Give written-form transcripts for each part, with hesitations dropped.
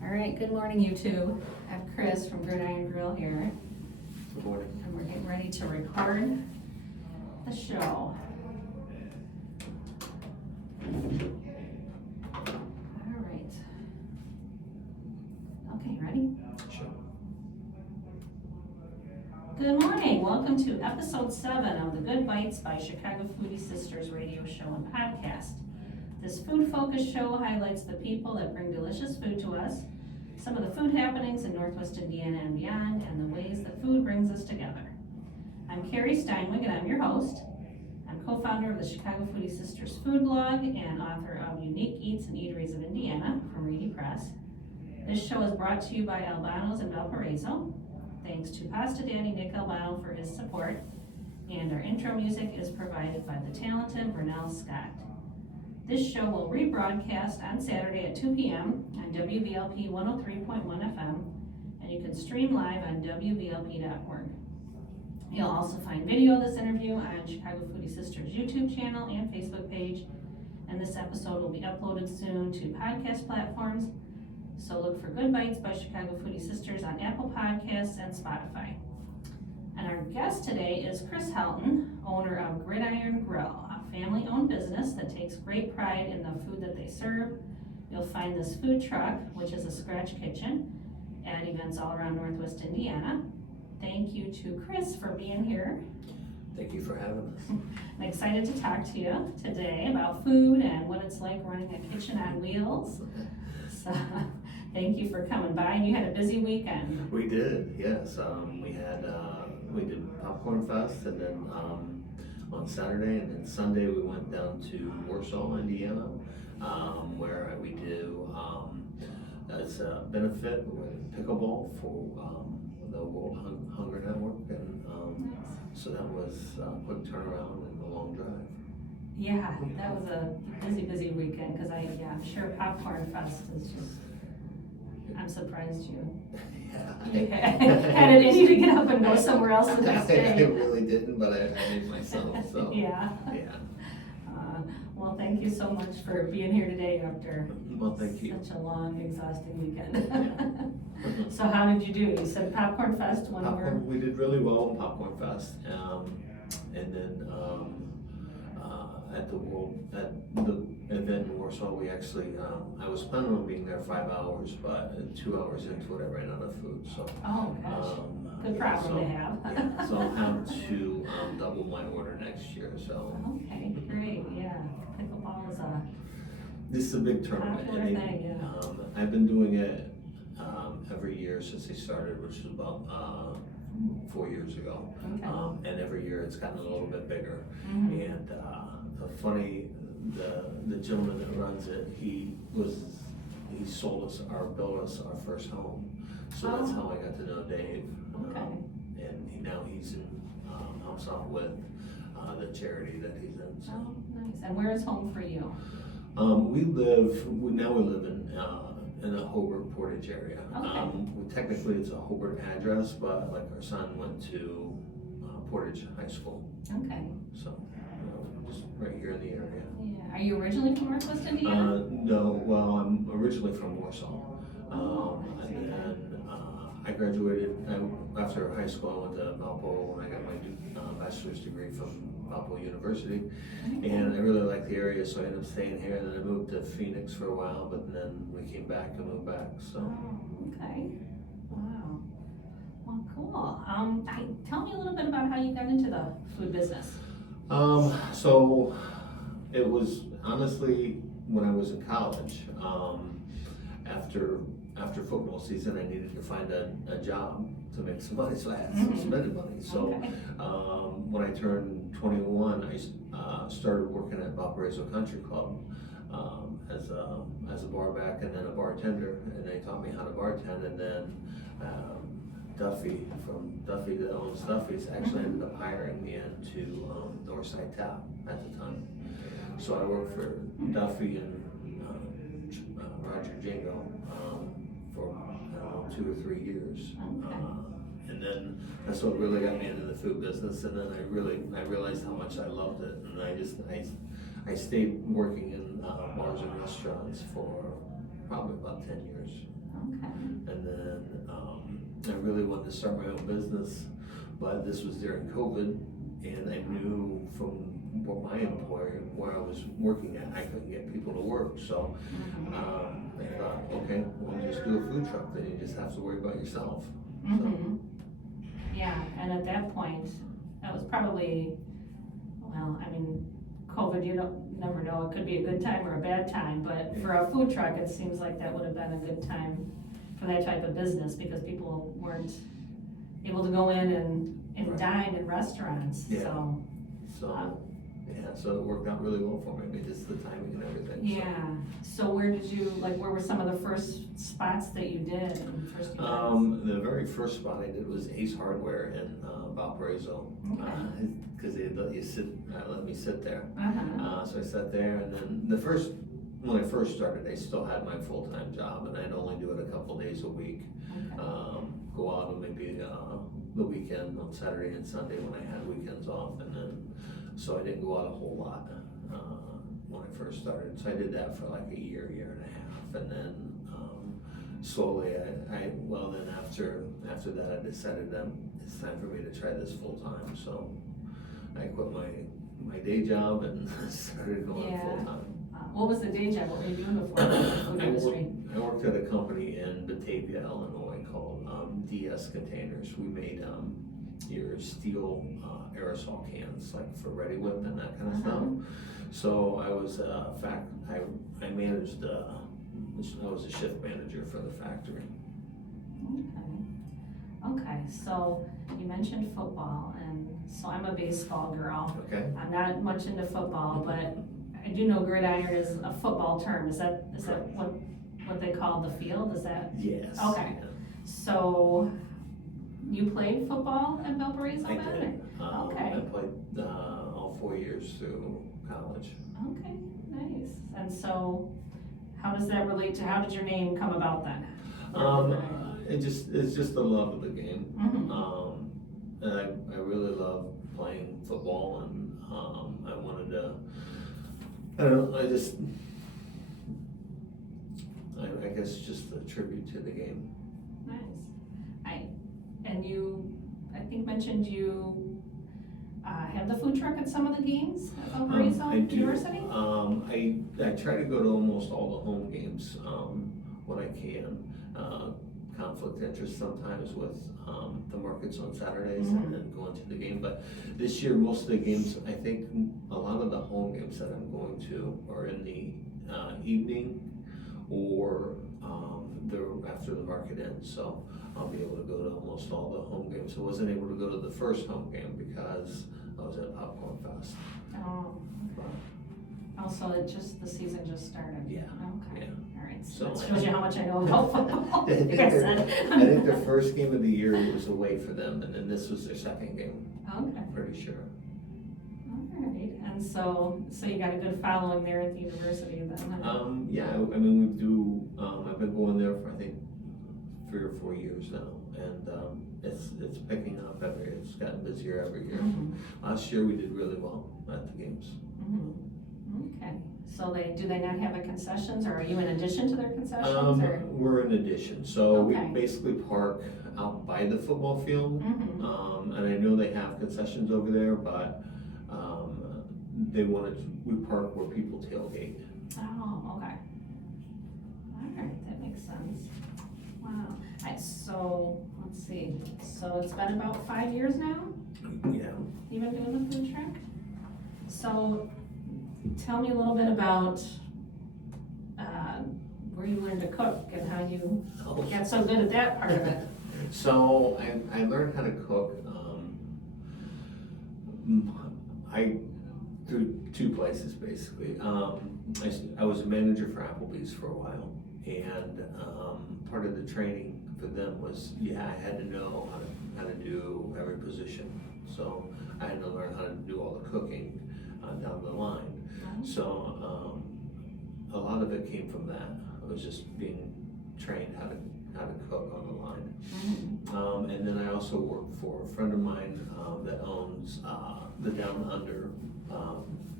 All right, good morning, YouTube. I have Chris from Gridiron Grill here, Good morning. and we're getting ready to record the show. All right. Okay, ready? Sure. Good morning. Welcome to episode 7 of the Good Bites by Chicago Foodie Sisters radio show and podcast. This food-focused show highlights the people that bring delicious food to us, some of the food happenings in Northwest Indiana and beyond, and the ways that food brings us together. I'm Carrie Steinweg, and I'm your host. I'm co-founder of the Chicago Foodie Sisters food blog and author of Unique Eats and Eateries of Indiana from Reedy Press. This show is brought to you by Albano's in Valparaiso. Thanks to Pasta Daddy Nick Albano for his support, and our intro music is provided by the talented Vernell Scott. This show will rebroadcast on Saturday at 2 p.m. on WVLP 103.1 FM, and you can stream live on WVLP.org. You'll also find video of this interview on Chicago Foodie Sisters YouTube channel and Facebook page, and this episode will be uploaded soon to podcast platforms, so look for Good Bites by Chicago Foodie Sisters on Apple Podcasts and Spotify. And our guest today is Chris Helton, owner of Gridiron Grill, a family-owned business that takes great pride in the food that they serve. You'll find this food truck, which is a scratch kitchen, at events all around Northwest Indiana. Thank you to Chris for being here. Thank you for having us. I'm excited to talk to you today about food and what it's like running a kitchen on wheels. So, thank you for coming by. And you had a busy weekend. We did, yes. We did Popcorn Fest, and then on Saturday, and then Sunday we went down to Warsaw, Indiana, where we do as a benefit with pickleball for the World Hunger Network, and so that was a quick turnaround and a long drive. Yeah, that was a busy weekend, because I'm sure Popcorn Fest is just, I'm surprised you had it in you to get up and go somewhere else the next day. I really didn't, but I made myself, so. Yeah. Well, thank you so much for being here today after Thank you. such a long, exhausting weekend. So how did you do? You said Popcorn Fest went over? We did really well in Popcorn Fest, and then at the event in Warsaw, we actually, I was planning on being there 5 hours, but 2 hours into it, I ran out of food, so. Oh, gosh. Good problem to have. Yeah, so I'll have to double my order next year, so. Okay, great, yeah. Pickleball is This is a big tournament. popular thing, yeah. I've been doing it every year since they started, which was about 4 years ago. Okay. And every year it's gotten a little bit bigger. Mhm. And the gentleman that runs it, he sold us built us our first home. So that's how I got to know Dave. Okay. And now he's in, helps out with the charity that he's in. So. Oh, nice. And where is home for you? We live in the Hobart Portage area. Okay. Technically it's a Hobart address, but like our son went to Portage High School. Okay. So, just right here in the area. Yeah. Are you originally from Northwest Indiana? No, well, I'm originally from Warsaw. And then I graduated, after high school, I went to Valpo, and I got my bachelor's degree from Valpo University. Okay. And I really liked the area, so I ended up staying here. And then I moved to Phoenix for a while, but then we came back and moved back, so. Oh, okay. Wow. Well, cool. Tell me a little bit about how you got into the food business. So it was honestly when I was in college. After football season, I needed to find a job to make some money, so I had some spending money. So Okay. when I turned 21, I started working at Valparaiso Country Club as a bar back and then a bartender, and they taught me how to bartend. And then Duffy that owns Duffy's actually ended up hiring me into Northside Tap at the time. So I worked for Duffy and Roger Jingo for 2 or 3 years. Okay. And then that's what really got me into the food business. And then I realized how much I loved it, and I stayed working in bars and restaurants for probably about 10 years. Okay. And then, I really wanted to start my own business, but this was during COVID, and I knew from what my employer, where I was working at, I couldn't get people to work, so, I thought, okay, well, just do a food truck, then you just have to worry about yourself. Mm-hmm. Yeah, and at that point, that was probably, well, I mean, COVID, you never know, it could be a good time or a bad time, but for a food truck, it seems like that would have been a good time for that type of business, because people weren't able to go in and Right. dine in restaurants, Yeah. so. So it worked out really well for me, I mean, just the timing and everything. So. Yeah, so where were some of the first spots that you did? First The very first spot I did was Ace Hardware in Valparaiso, Okay. because they let me sit there. Uh-huh. So I sat there, and then when I first started, I still had my full-time job, and I'd only do it a couple days a week. Okay. Go out on maybe the weekend on Saturday and Sunday when I had weekends off, and then so I didn't go out a whole lot when I first started. So I did that for like a year and a half, and then slowly then after that I decided that it's time for me to try this full time. So I quit my day job and started going full time. What was the day job? What were you doing before the food industry? I worked at a company in Batavia, Illinois called DS Containers. We made your steel aerosol cans, like for Ready Whip and that kind of stuff. So I was I managed I was a shift manager for the factory. Okay, so you mentioned football, and so I'm a baseball girl. Okay. I'm not much into football, but I do know gridiron is a football term. Is that what they call the field? Is that? Yes. Okay. Yeah. So you played football at Valparaiso? I did. Okay. I played all 4 years through college. Okay, nice. And so how does that relate to, how did your name come about then? It's just the love of the game. Mm-hmm. And I really love playing football, and I wanted to, I don't know, I guess just a tribute to the game. Nice. And you, I think mentioned you have the food truck at some of the games at Valparaiso I do. University? I try to go to almost all the home games when I can. Conflict interest sometimes with the markets on Saturdays and then going to the game. But this year, most of the games, I think a lot of the home games that I'm going to are in the evening or they're after the market ends. So I'll be able to go to almost all the home games. I wasn't able to go to the first home game because I was at Popcorn Fest. Oh, okay. Also, the season just started. Yeah. Okay. Yeah. All right. So that shows you how much I know about football. I think Like I said. I think their first game of the year was away for them, and then this was their second game. Okay. Pretty sure. All right. And so you got a good following there at the university then? Huh? Yeah, I mean, I've been going there for I think 3 or 4 years now, and it's picking up it's gotten busier every year. Last year we did really well at the games. Okay, so do they not have a concessions, or are you in addition to their concessions? We're in addition, so we Okay. basically park out by the football field, Mm-hmm. and I know they have concessions over there, but we park where people tailgate. Oh, okay. All right, that makes sense. Wow. So, let's see, so it's been about 5 years now? Yeah. You've been doing the food truck? So, tell me a little bit about where you learned to cook and how you got so good at that part of it. So I learned how to cook. Through 2 places basically. I was a manager for Applebee's for a while, and part of the training for them was I had to know how to do every position. So I had to learn how to do all the cooking down the line. So a lot of it came from that. I was just being trained how to cook on the line. And then I also worked for a friend of mine that owns the Down Under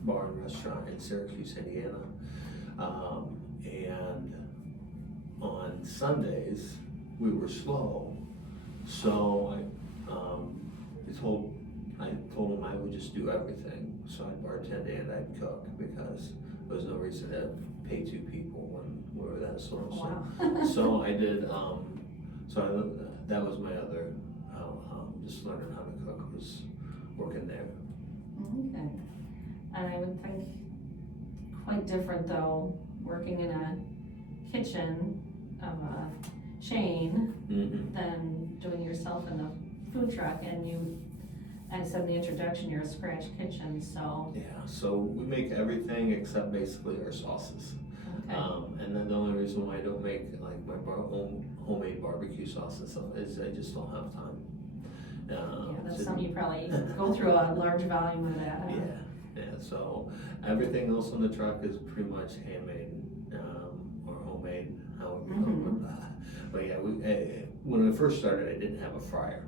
bar and restaurant in Syracuse, Indiana. And on Sundays, we were slow, so I told him I would just do everything. So I'd bartend and I'd cook, because there was no reason to pay two people when we were that slow. Wow. So I did, that was my other, just learning how to cook, was working there. Okay. And I would think quite different though, working in a kitchen of a chain than doing yourself in the food truck. And you, I said in the introduction, you're a scratch kitchen, so. Yeah, so we make everything except basically our sauces. Okay. And then the only reason why I don't make like my homemade barbecue sauce and stuff is I just don't have time. Yeah, that's something you probably go through a large volume of that. Huh? Yeah, so everything else on the truck is pretty much handmade, or homemade, however you know. But yeah, when I first started, I didn't have a fryer.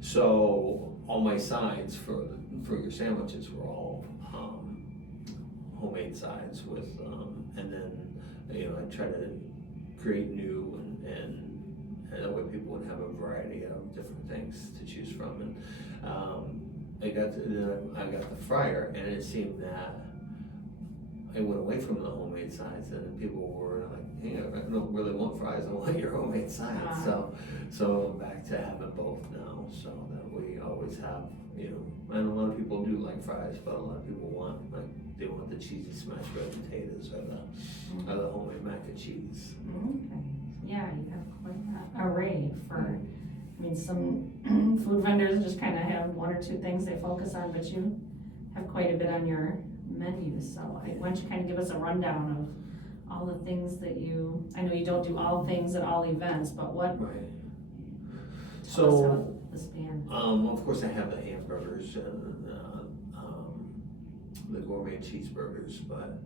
So all my sides for your sandwiches were all homemade sides with, and then, you know, I try to create new and that way people would have a variety of different things to choose from. And I got the fryer, and it seemed that I went away from the homemade sides, and people were like, "Hey, I don't really want fries. I want your homemade sides." So back to having both now, so that we always have, you know. And a lot of people do like fries, but a lot of people want they want the cheesy smashed red potatoes or the homemade mac and cheese. Okay. Yeah, you have quite an array for. I mean, some food vendors just kind of have one or two things they focus on, but you have quite a bit on your menu. So why don't you kind of give us a rundown of all the things that I know you don't do all things at all events, but what? Right. So the span. Of course I have the hamburgers and the gourmet cheeseburgers, but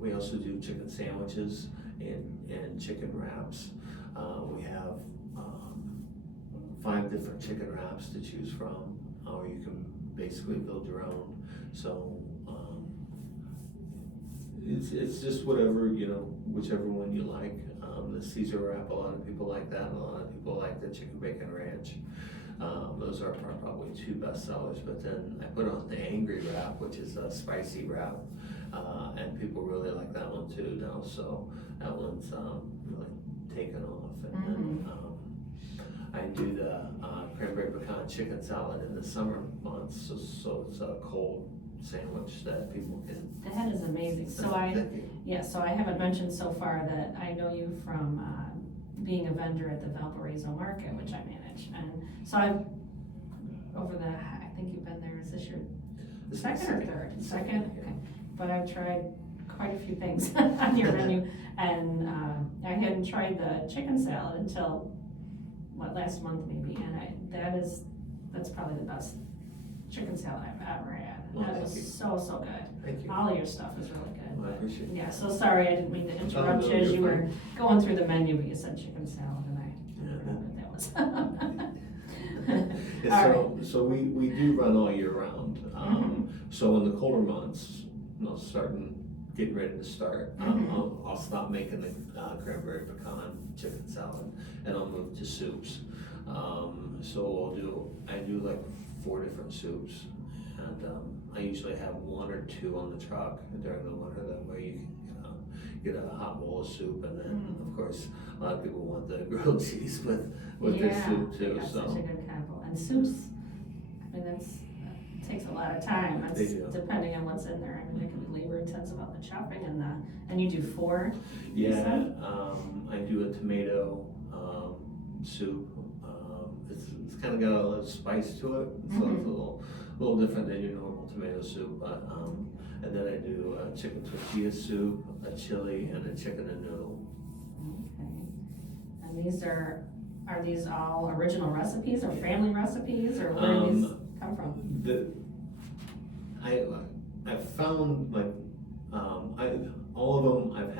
we also do chicken sandwiches and chicken wraps. We have 5 different chicken wraps to choose from, or you can basically build your own. So it's just whatever, you know, whichever one you like. The Caesar wrap, a lot of people like that. A lot of people like the chicken bacon ranch. Those are probably 2 best sellers. But then I put on the angry wrap, which is a spicy wrap, and people really like that one too now. So that one's really taken off. And then I do the cranberry pecan chicken salad in the summer months, so it's a cold sandwich that people can. That is amazing. So I haven't mentioned so far that I know you from being a vendor at the Valparaiso Market, which I manage, and so I think you've been there. Is this your second or third? Second. Okay. But I've tried quite a few things on your menu, and I hadn't tried the chicken salad until last month maybe, and that's probably the best chicken salad I've ever had. Well, that was so good. Thank you. All of your stuff is really good. Well, I appreciate it. Yeah, so sorry I didn't mean to interrupt you as you were going through the menu, but you said chicken salad, and I forgot what that was. So we do run all year round. So in the colder months, getting ready to start, I'll stop making the cranberry pecan chicken salad, and I'll move to soups. So I do like 4 different soups, and I usually have 1 or 2 on the truck during the winter. That way you can get a hot bowl of soup, and then of course a lot of people want the grilled cheese with their soup too. That's so such a good combo. And soups, I mean, takes a lot of time. That's depending on what's in there. I mean, it can be labor intensive on the chopping and you do 4. Yeah, I do a tomato soup. It's kind of got a little spice to it, so it's a little different than your normal tomato soup. But and then I do a chicken tortilla soup, a chili, and a chicken and noodle. Okay. And are these all original recipes or family recipes, or where do these come from? I found all of them I've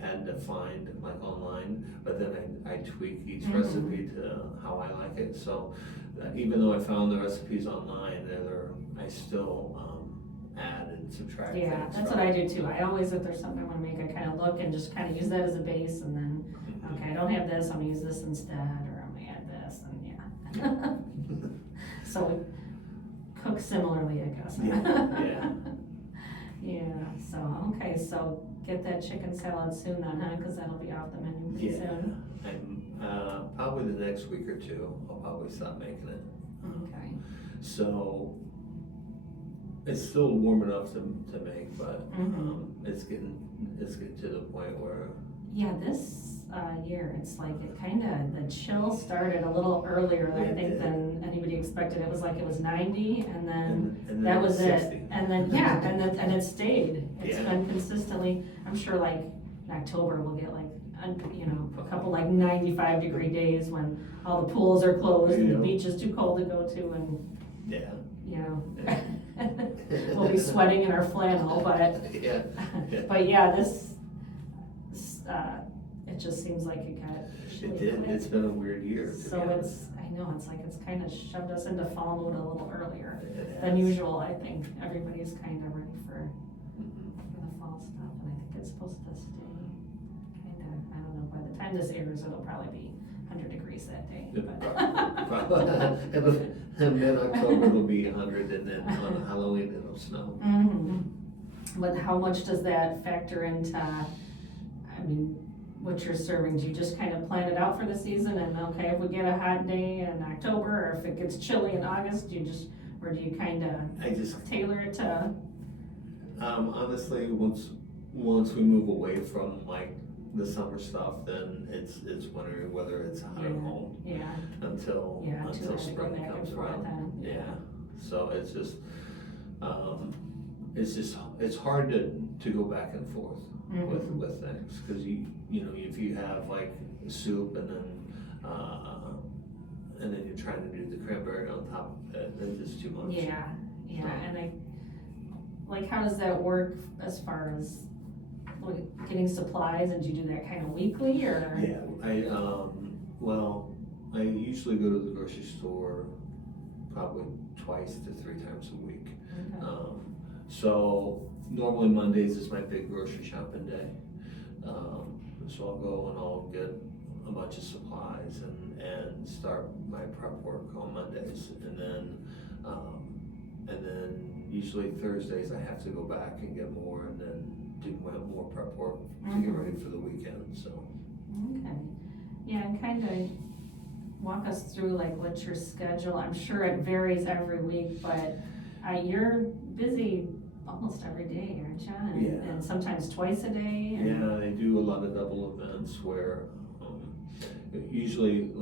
had to find online, but then I tweak each recipe to how I like it. So even though I found the recipes online, I still add and subtract Yeah, things that's from. what I do too. I always, if there's something I wanna make, I kinda look and just kinda use that as a base, and then, okay, I don't have this, I'm gonna use this instead, or I'm gonna add this, and yeah. So we cook similarly, I guess. Yeah. Yeah, so, okay, so get that chicken salad soon then, huh, cause that'll be off the menu pretty Yeah, soon. I'm, probably the next week or two, I'll probably stop making it. Okay, So, it's still warm enough to make, but, it's getting to the point where, yeah, this, year, it's like it kinda, the chill started a little earlier, I It think, did. than anybody expected. It was like it was 90, and then and then that it's was 60. it, and then, yeah, and it stayed. It's Yeah. been consistently, I'm sure like in October we'll get like, you know, a couple like 95-degree days when all the pools are closed and the Yeah. beach is too cold to go to, and, Yeah. you know, we'll be sweating in our flannel, but, Yeah. but yeah, this, it just seems like it got chilly It did, quick. it's been a weird year, to be So honest. I know, it's like it's kind of shoved us into fall mode a little earlier It than has. usual, I think. Everybody's kind of ready for Mhm. the fall stuff, and I think it's supposed to stay kind of, I don't know, by the time this airs, it'll probably be 100 degrees that day. And then October will be 100, and then on Halloween it'll snow. But how much does that factor into, I mean, what you're serving? Do you just kind of plan it out for the season and, okay, if we get a hot day in October, or if it gets chilly in August, do you just, or do you kind of I just, tailor it to? honestly, once we move away from like the summer stuff, then it's winter, whether it's hot or cold, Yeah, until too hard to go spring back comes and forth around. then. Yeah, so it's hard to go back and forth with things, cause you know, if you have like soup and then you're trying to do the cranberry on top of it, it's just too much. Yeah, and like, how does that work as far as like, getting supplies, and do you do that kind of weekly, or? Yeah, I usually go to the grocery store probably 2 to 3 times a week. Okay. So normally Mondays is my big grocery shopping day. So I'll go and I'll get a bunch of supplies and start my prep work on Mondays, and then usually Thursdays I have to go back and get more, and then do more prep work to get ready for the weekend, so. Okay, yeah, and kind of walk us through like what's your schedule. I'm sure it varies every week, but you're busy almost every day, aren't you? Yeah. And sometimes twice a day. And Yeah, I do a lot of double events where, usually,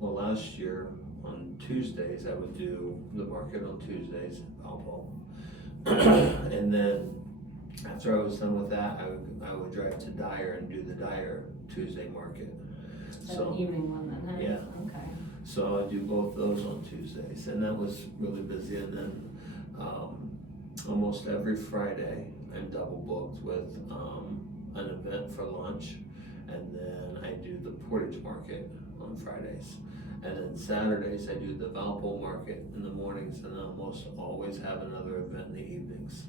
last year on Tuesdays, I would do the market on Tuesdays in Valpo. And then after I was done with that, I would drive to Dyer and do the Dyer Tuesday market. That's an evening one then, huh? Yeah. Okay. So I do both those on Tuesdays, and that was really busy. And then almost every Friday, I'm double booked with an event for lunch, and then I do the Portage Market on Fridays. And then Saturdays, I do the Valpo Market in the mornings, and I almost always have another event in the evenings.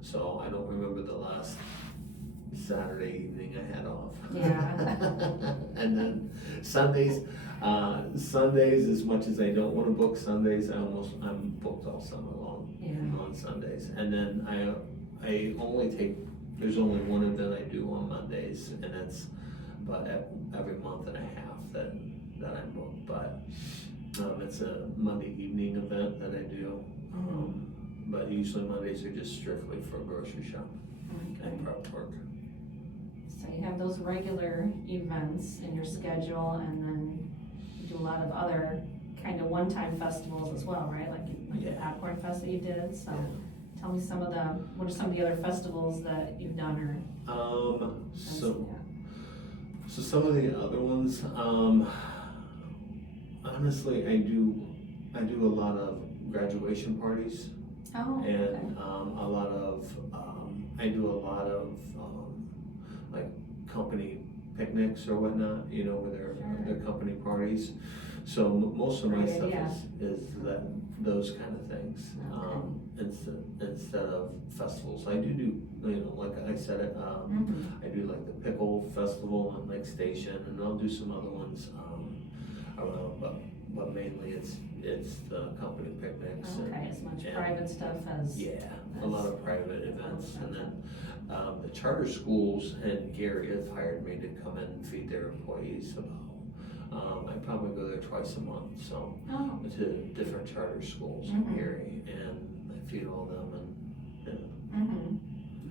So I don't remember the last Saturday evening I had off. Yeah. And then Sundays, as much as I don't want to book Sundays, I'm booked all summer long on Sundays. And then I only there's only one event I do on Mondays, and it's about every month and a half that I'm booked. But it's a Monday evening event that I do. But usually Mondays are just strictly for grocery shop and prep work. So you have those regular events in your schedule, and then you do a lot of other kind of one-time festivals as well, right? Like the Popcorn Fest that you did, so tell me what are some of the other festivals that you've done, or? So some of the other ones, honestly, I do a lot of graduation parties. Oh, And okay. I do a lot of like company picnics or whatnot, where they're company parties. So most of my Great stuff idea. is that those kind of things. Okay. Instead of festivals, I do, like I said, I do like the pickle festival in Lake Station, and I'll do some other ones around, but mainly it's the company picnics. Okay, as much private stuff as. Yeah, a lot of private events, and then the charter schools in Gary have hired me to come in and feed their employees I probably go there twice a month, so to different charter schools in Gary, and I feed all them, and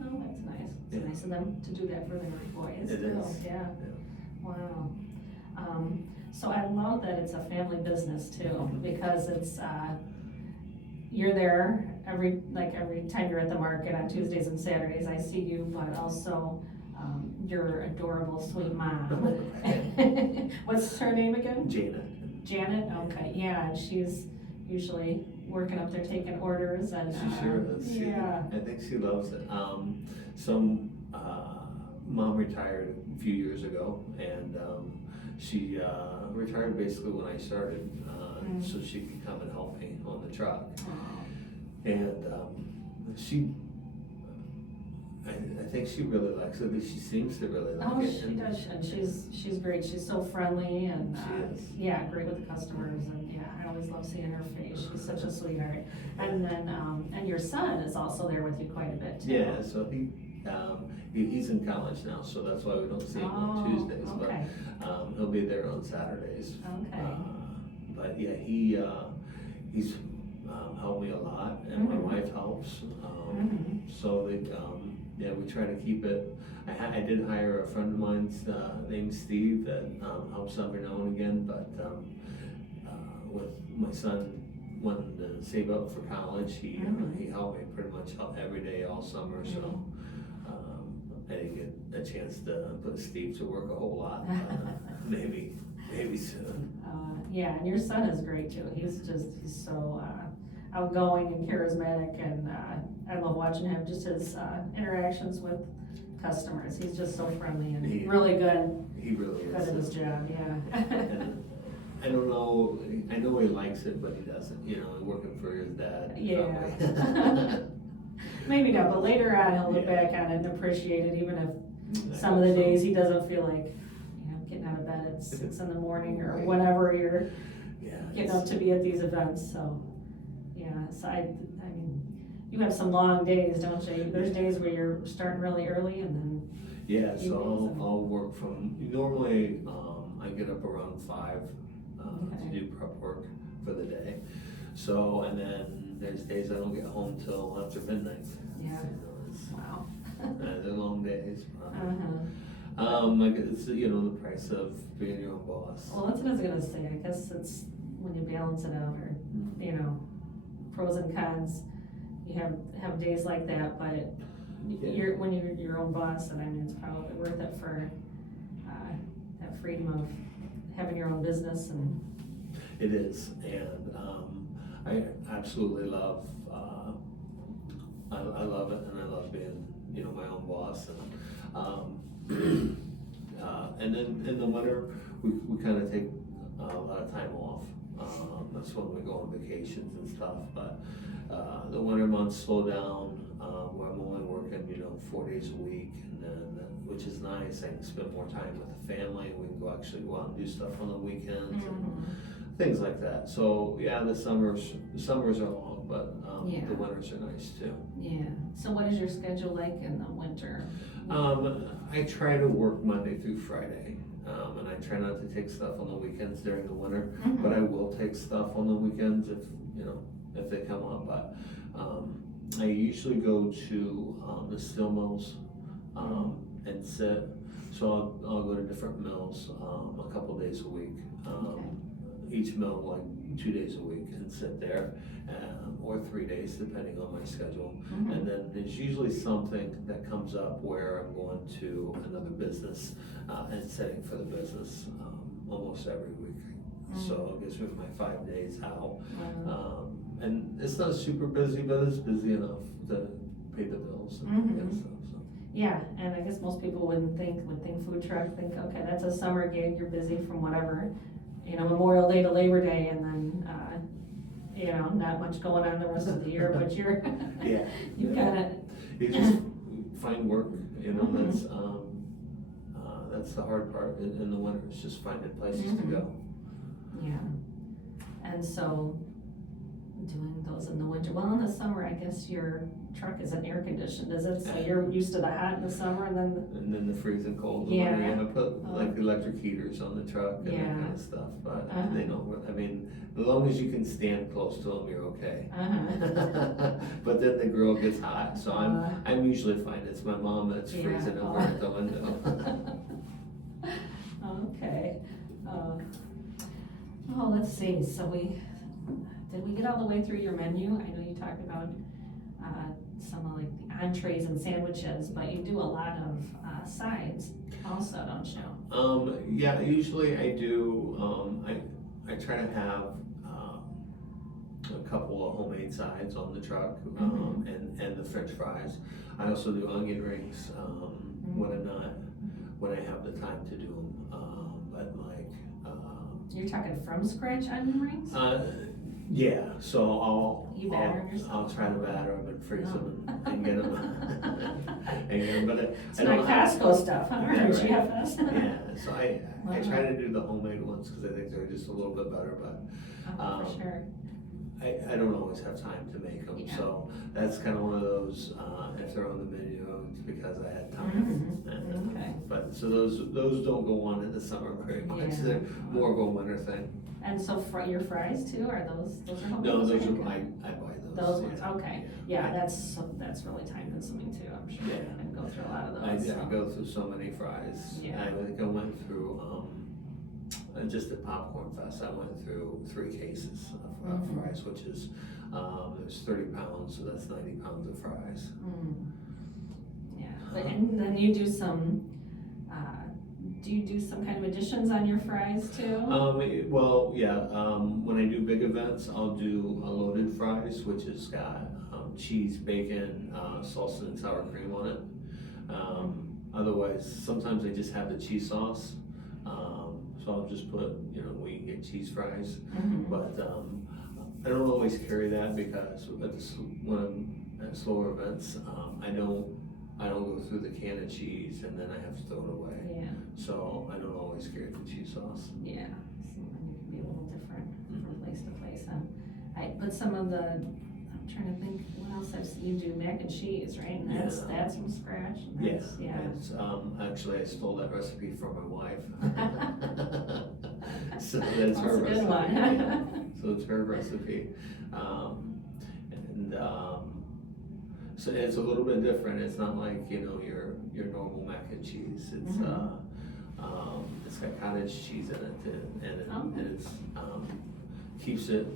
Oh, that's nice. It's nice of them to do that for their employees. It is. Yeah. Wow. So I love that it's a family business too, because it's you're there every time you're at the market on Tuesdays and Saturdays. I see you, but also your adorable sweet mom. What's her name again? Janet. Janet. Okay. Yeah, and she's usually working up there taking orders, and She sure is. Yeah. I think she loves it. Some mom retired a few years ago, and she retired basically when I started, so she could come and help me on the truck. And I think she really likes it. At least she seems to really like it. She does, and she's great. She's so friendly, and she is. Yeah, great with the customers, and yeah, I always love seeing her face. She's such a sweetheart. And then and your son is also there with you quite a bit too. Yeah, so he's in college now, so that's why we don't see him on Tuesdays. Okay. But he'll be there on Saturdays. Okay. But yeah, he's helped me a lot, and my wife helps. So we try to keep it. I did hire a friend of mine named Steve that helps every now and again, but with my son wanting to save up for college, he helped me pretty much every day all summer. So I didn't get a chance to put Steve to work a whole lot. Maybe soon. Yeah, and your son is great too. He's so outgoing and charismatic, and I love watching him, just his interactions with customers. He's just so friendly and really good. He really is. Good at his job, yeah. And I don't know, I know he likes it, but he doesn't, working for his dad. Yeah. Maybe not, but later on he'll look back on it and appreciate it, even if some of the days he doesn't feel like, getting out of bed at 6 in the morning or whenever you're getting up to be at these events, so. So I mean, you have some long days, don't you? There's days where you're starting really early and then. Yeah, so I'll work from, normally I get up around 5 to do prep work for the day. So, and then there's days I don't get home till after midnight. Yeah. Wow. They're long days. It's the price of being your own boss. Well, that's what I was gonna say. I guess it's when you balance it out, or pros and cons. You have days like that, but when you're your own boss, and I mean, it's probably worth it for that freedom of having your own business. And it is, and I absolutely love. I love it, and I love being my own boss, and then in the winter we kind of take a lot of time off. That's when we go on vacations and stuff, but the winter months slow down, where I'm only working 4 days a week, and then which is nice. I can spend more time with the family. We can go out and do stuff on the weekends and things like that. So yeah, the summers are long, but the winters are nice too. Yeah. So what is your schedule like in the winter? I try to work Monday through Friday, and I try not to take stuff on the weekends during the winter, but I will take stuff on the weekends if they come up. But I usually go to the steel mills and sit. So I'll go to different mills a couple days a week. Each mill like 2 days a week, and sit there, or 3 days depending on my schedule. And then there's usually something that comes up where I'm going to another business and sitting for the business almost every week. So it gives me my 5 days out. And it's not super busy, but it's busy enough to pay the bills and stuff. So. Yeah, and I guess most people would think food truck, think, okay, that's a summer gig, you're busy from whatever, Memorial Day to Labor Day, and then, you know, not much going on the rest of the year, but you're, Yeah. you've got it. You just find work, you know, Mhm. that's the hard part in the winter, is just finding places to go. Yeah, and so doing those in the winter, well, in the summer, I guess your truck isn't air conditioned, is it? So you're used to the hot in the summer and then, And then the freezing cold, in the Yeah. winter, I put like electric heaters on the truck and that Yeah. kind of stuff, but Uh-huh. they don't, I mean, as long as you can stand close to them, you're okay. uh-huh. But then the grill gets hot, so Uh. I'm usually fine, it's my mom that's Yeah. freezing over Oh. at the window. Okay, oh, let's see, so did we get all the way through your menu? I know you talked about, some of like the entrees and sandwiches, but you do a lot of, sides also, don't you? Yeah, usually I do, I try to have, a couple of homemade sides on the truck, and the french fries. I also do onion rings, when I have the time to do them, but like, You're talking from scratch onion rings? yeah, so You batter 'em yourself? I'll try to batter them and freeze them Oh. and get them, but It's I not don't Costco stuff, huh, or Yeah, right. GFS? Yeah, so I Wow. try to do the homemade ones, cause I think they're just a little bit better, but Oh, for sure. I don't always have time to make them, Yeah. so that's kind of one of those, if they're on the menu, it's because I had time. Mhm. Okay. But, so those don't go on in the summer very much, Yeah. they're more of a winter thing. And so your fries too, are those are homemade? No, those or- are, I buy those. Those ones, okay, yeah, I- that's really time consuming too, I'm sure, Yeah. and go through a lot of I those, so. go through so many fries. Yeah. I think I went through, just at Popcorn Fest, I went through 3 cases of Mhm. fries, which is, there's 30 pounds, so that's 90 pounds of fries. Yeah, but, and then you do some, do you do some kind of additions on your fries too? Well, yeah, when I do big events, I'll do loaded fries, which has got, cheese, bacon, salsa and sour cream on it. Otherwise, sometimes I just have the cheese sauce, so I'll just put, you know, we can get cheese fries. Mhm. But I don't always carry that because when I'm at slower events, I don't go through the can of cheese and then I have to throw it away. Yeah, So I don't always carry the cheese sauce. yeah, so then you can be a little different from place to place, but some of the, I'm trying to think, what else I've seen, you do mac and cheese, right? And that's from scratch? And Yeah, that's- Yeah. it's, actually I stole that recipe from my wife. So that's her That's a good recipe. one. Yeah. So it's her recipe. So it's a little bit different. It's not like, you know, your normal mac and cheese. It's it's got cottage cheese in it and it's keeps it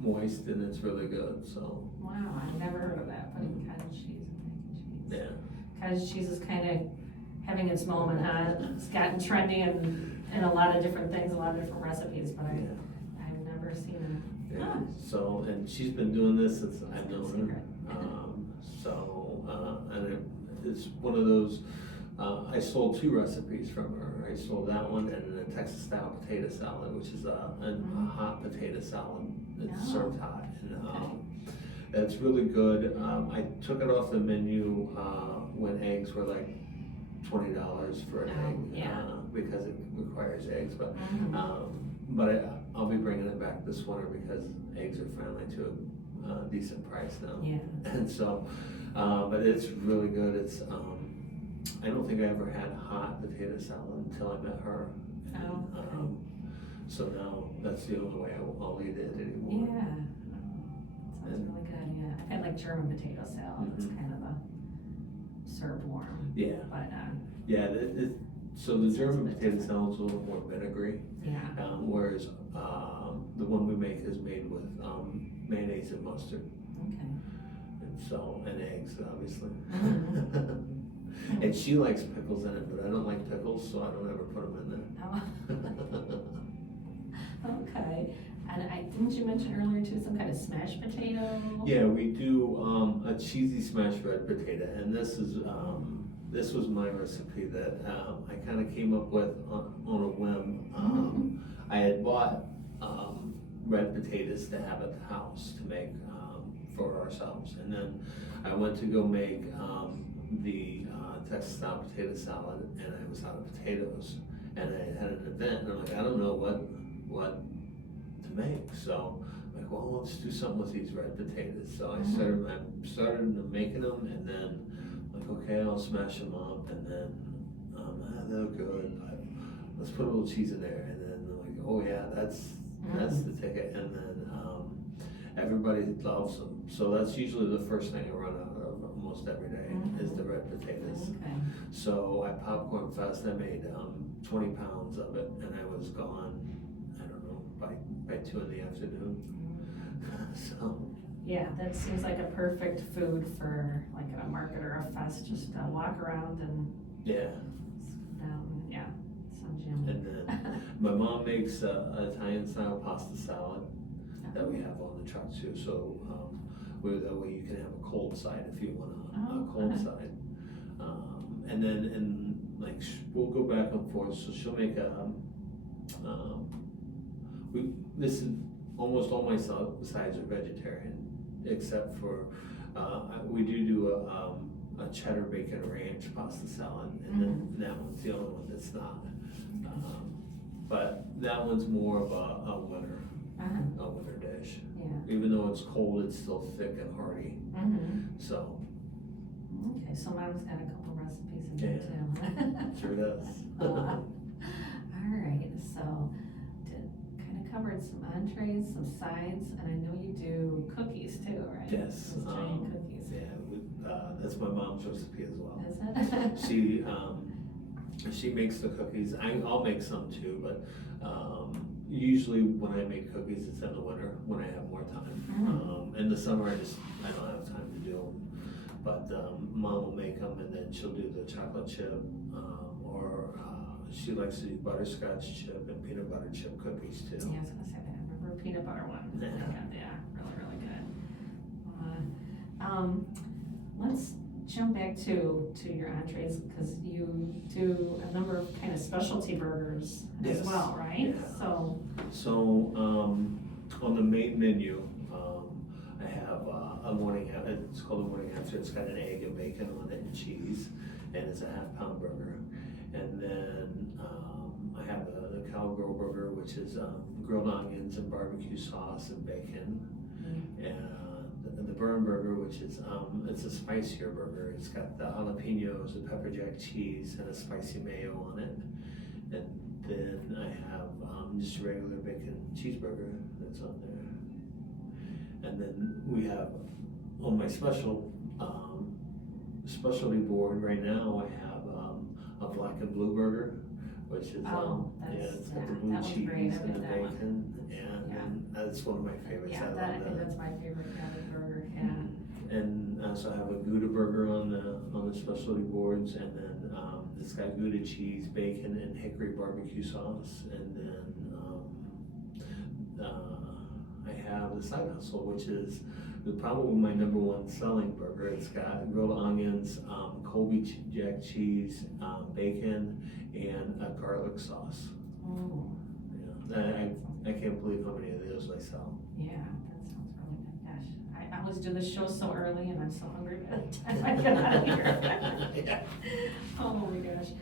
moist and it's really good. So Wow, I've never heard of that, putting cottage cheese in mac and cheese. yeah. Cottage cheese is kind of having its moment, huh? It's gotten trendy in a lot of different things, a lot of different recipes, but I've never seen it. Yeah. Huh. So, and she's been doing this since I've That's a known secret. her. It's one of those, I stole 2 recipes from her. I stole that one and a Texas style potato salad, which is a hot potato salad that's served hot. And it's really good. I took it off the menu when eggs were like $20 for an egg, because it requires eggs. But I'll be bringing it back this winter because eggs are finally to a decent price now. Yeah. And so, but it's really good. It's I don't think I ever had a hot potato salad until I met her. And, so now that's the only way I'll eat it anymore. Yeah. Sounds really good, yeah. I've had like German potato salad, it's kind of served warm. Yeah. But, Yeah, so the German potato salad's a little more vinegary, yeah. whereas the one we make is made with mayonnaise and mustard, Okay. and eggs, obviously. Mhm. And she likes pickles in it, but I don't like pickles, so I don't ever put them Oh. Okay, and didn't you mention earlier too, some kind of smashed potato? Yeah, we do a cheesy smashed red potato, and this was my recipe that I kind of came up with on a whim. I had bought red potatoes to have at the house to make for ourselves. And then I went to go make the Texas style potato salad, and I was out of potatoes, and I had an event, and I'm like, I don't know what to make, so I'm like, well, let's do something with these red potatoes. So I started making them, and then like, okay, I'll smash them up, and then they're good, but let's put a little cheese in there, and then they're like, oh yeah, that's the ticket, and then everybody loves them. So that's usually the first thing I run out of almost every day is the red potatoes. Okay. So at Popcorn Fest, I made 20 pounds of it, and I was gone, I don't know, by 2 in the afternoon. So. Yeah, that seems like a perfect food for like at a market or a fest, just walk around and Yeah. yeah, sounds yummy. And then my mom makes Italian style pasta salad that we have on the truck too. So that way you can have a cold side if you want a cold side. And then we'll go back and forth. So she'll make this is almost all my sides are vegetarian, except for we do a cheddar bacon ranch pasta salad, and then that one's the only one that's not. But that one's more of a winter dish. Yeah. Even though it's cold, it's still thick and hearty. So. Okay, so Mom's got a couple recipes in there too. Sure does. All right, so kind of covered some entrees, some sides, and I know you do cookies too, right? Yes. Those giant cookies. Yeah, that's my mom's recipe as well. Is it? She makes the cookies. I'll make some too, but usually when I make cookies, it's in the winter when I have more time. In the summer, I don't have time to do them. But Mom will make them, and then she'll do the chocolate chip, or she likes to do butterscotch chip and peanut butter chip cookies too. Yeah, I was gonna say that. I remember a peanut butter one. Yeah, really good. Let's jump back to your entrees, because you do a number of kind of specialty burgers as well, right? Yeah. So on the main menu, I have a morning. It's called a morning after. It's got an egg and bacon on it and cheese, and it's a half-pound burger. And then I have the cow grill burger, which is grilled onions and barbecue sauce and bacon. And the burn burger, which is it's a spicier burger. It's got the jalapenos, the pepper jack cheese, and a spicy mayo on it. And then I have just a regular bacon cheeseburger that's on there. And then we have on my specialty board right now, I have a black and blue burger, which is it's got the blue cheese and the bacon, and that's one of my favorites. Yeah, I think that's my favorite kind of burger. Yeah. And I also have a Gouda burger on the specialty boards, and then it's got Gouda cheese, bacon, and hickory barbecue sauce, and then I have the side hustle, which is probably my #1 selling burger. It's got grilled onions, Colby jack cheese, bacon, and a garlic sauce. Oh. Yeah, I can't believe how many of those I sell. Yeah, that sounds really good. Gosh, I always do this show so early, and I'm so hungry by the time I get out of here. Oh my gosh.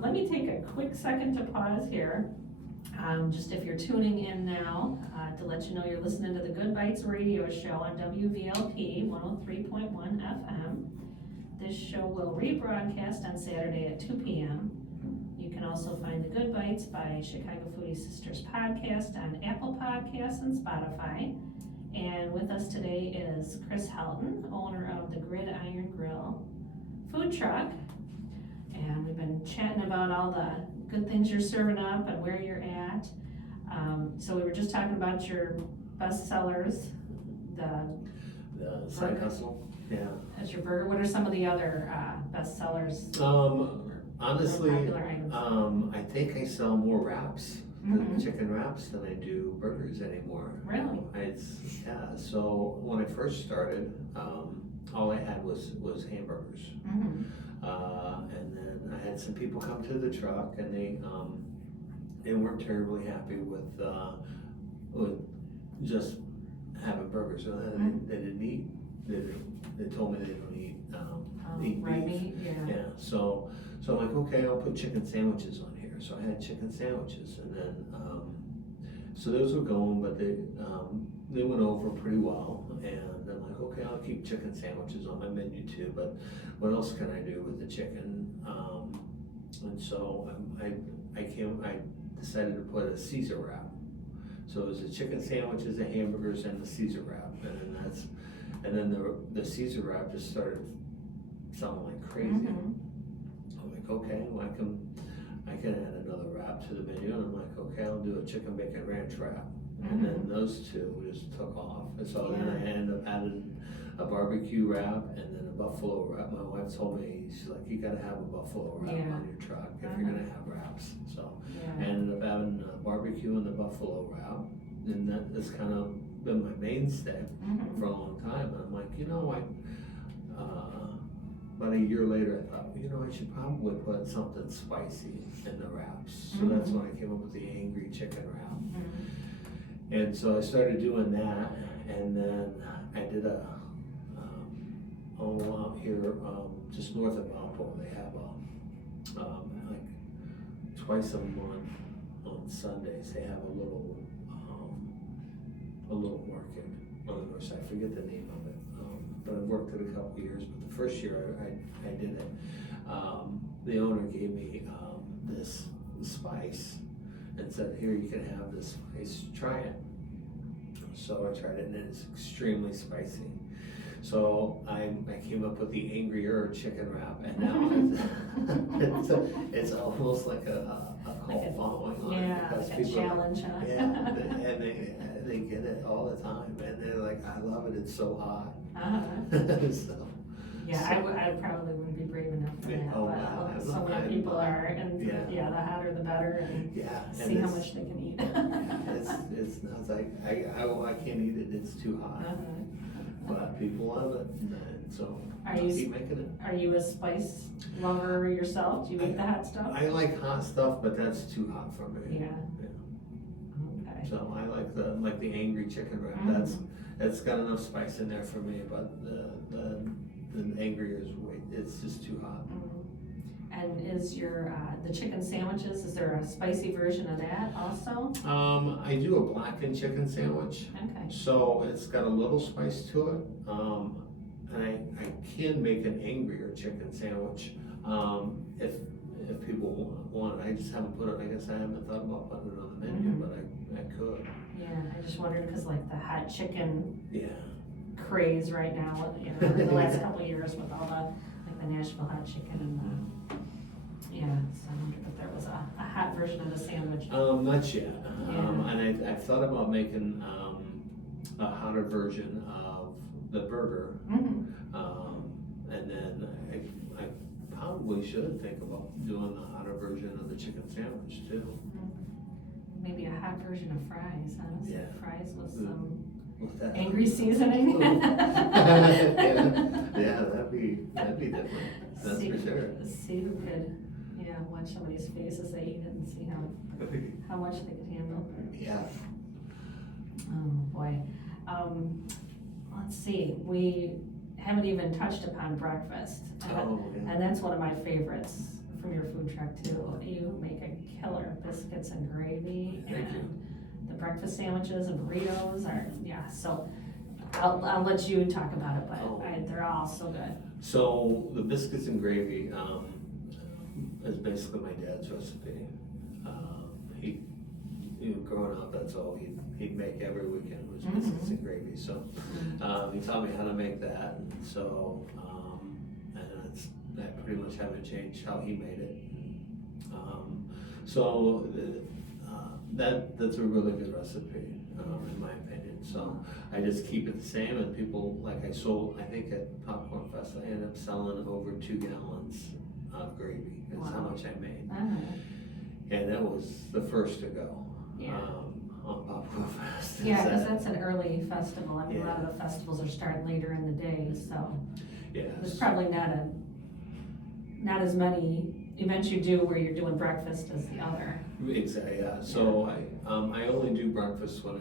Let me take a quick second to pause here. Just if you're tuning in now, to let you know you're listening to the Good Bites radio show on WVLP 103.1 FM. This show will rebroadcast on Saturday at 2 p.m. You can also find the Good Bites by Chicago Foodie Sisters podcast on Apple Podcasts and Spotify. And with us today is Chris Helton, owner of the Gridiron Grill food truck. And we've been chatting about all the good things you're serving up and where you're at. So we were just talking about your best sellers, the side hustle. Yeah. That's your burger. What are some of the other best sellers? Honestly, popular items? I think I sell more wraps, chicken wraps, than I do burgers anymore. Really? So when I first started, all I had was hamburgers. And then I had some people come to the truck, and they weren't terribly happy with just having burgers, so they didn't eat, they told me they don't eat, eat red beef. meat, yeah. Yeah, so I'm like, okay, I'll put chicken sandwiches on here, so I had chicken sandwiches, and then, so those were going, but they went over pretty well, and I'm like, okay, I'll keep chicken sandwiches on my menu too, but what else can I do with the chicken? And so I decided to put a Caesar wrap. So it was the chicken sandwiches, the hamburgers, and the Caesar wrap, and then the Caesar wrap just started selling like crazy. I'm like, okay, well, I can add another wrap to the menu, and I'm like, okay, I'll do a chicken bacon ranch wrap. And then those two just took off, and so then I ended up adding a barbecue wrap and then a buffalo wrap. My wife told me, she's like, you gotta have a buffalo wrap on your truck if you're gonna have wraps. So I ended up having a barbecue and the buffalo wrap, and that's kind of been my mainstay for a long time. And I'm like, you know what? About a year later, I thought, you know, I should probably put something spicy in the wraps. So that's when I came up with the angry chicken wrap. And so I started doing that, and then I did out here, just north of Valpo, they have like twice a month on Sundays, they have a little market on the north side. I forget the name of it, but I've worked it a couple of years. But the first year I did it, the owner gave me this spice and said, here, you can have this spice, try it. So I tried it, and it's extremely spicy. So I came up with the angrier chicken wrap, and now it's almost like a cult following on it, because like a people, challenge, huh? and they get it all the time, and they're like, I love it, it's so hot. I probably wouldn't be brave enough for that, but so many people are, and the hotter the better, and see how much they can eat. It's nuts. I can't eat it, it's too hot. But people love it, and so I keep making it. Are you a spice lover yourself? Do you eat the hot stuff? I like hot stuff, but that's too hot for me. Yeah. Okay. So I like the angry chicken wrap. That's got enough spice in there for me, but the angrier is it's just too hot. And is your the chicken sandwiches, is there a spicy version of that also? I do a blackened chicken sandwich. Okay. So it's got a little spice to it. And I can make an angrier chicken sandwich if people want it. I just haven't put it. I guess I haven't thought about putting it on the menu, but I could. Yeah, I just wondered because like the hot chicken craze right now, you know, in the last couple of years with all the Nashville hot chicken and so I wondered if there was a hot version of the sandwich. Not yet. And I've thought about making a hotter version of the burger. And then I probably should think about doing the hotter version of the chicken sandwich too. Maybe a hot version of fries, huh? Some fries with some that angry seasoning. that'd be different. That's for sure. See who could, watch somebody's face as they eat it and see how much they could handle. Yeah. Oh boy. Let's see. We haven't even touched upon breakfast, and that's one of my favorites from your food truck too. You make a killer biscuits and gravy, and the breakfast sandwiches and burritos are So I'll let you talk about it, but they're all so good. So the biscuits and gravy is basically my dad's recipe. Growing up, that's all he'd make every weekend was biscuits and gravy. So he taught me how to make that. And so I pretty much haven't changed how he made it. That's a really good recipe, in my opinion. So I just keep it the same, and people, like I sold, I think at Popcorn Fest, I ended up selling over 2 gallons of gravy. That's how much I made. And that was the first to go on Popcorn Fest. Yeah, because that's an early festival. I mean, a lot of the festivals are starting later in the day, so there's probably not as many events you do where you're doing breakfast as the other. Exactly, yeah, so I only do breakfast when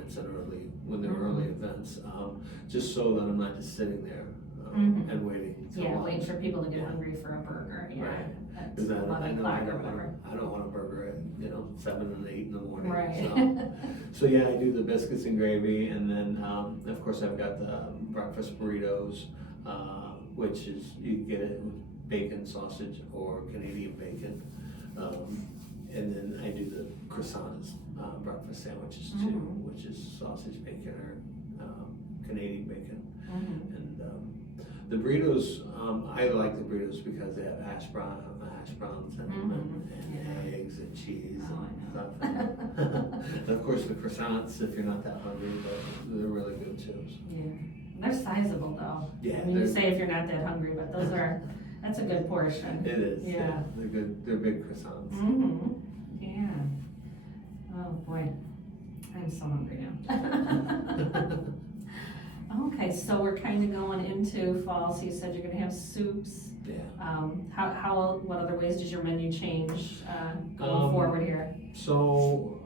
when they're early events, just so that I'm not just sitting there, and waiting. till Yeah, lunch. waiting for people to get Yeah. hungry for a burger, yeah, Right. at 'Cause I 11 don't o'clock or whatever. I don't want a burger at, 7 and 8 in the morning, Right. so yeah, I do the biscuits and gravy, and then, of course, I've got the breakfast burritos, which is, you can get it with bacon, sausage, or Canadian bacon. And then I do the croissants, breakfast sandwiches too, which is sausage, bacon, or Canadian bacon. And the burritos, I like the burritos because they have hash browns and eggs and cheese and stuff. And of course, the croissants, if you're not that hungry, but they're really good too. So. Yeah, they're sizable though. Yeah, I mean, you say if you're not that hungry, but that's a good portion. It is. Yeah. They're good. They're big croissants. Yeah. Oh boy, I'm so hungry now. Okay, so we're kind of going into fall, so you said you're gonna have soups. Yeah. What other ways does your menu change, going forward here? So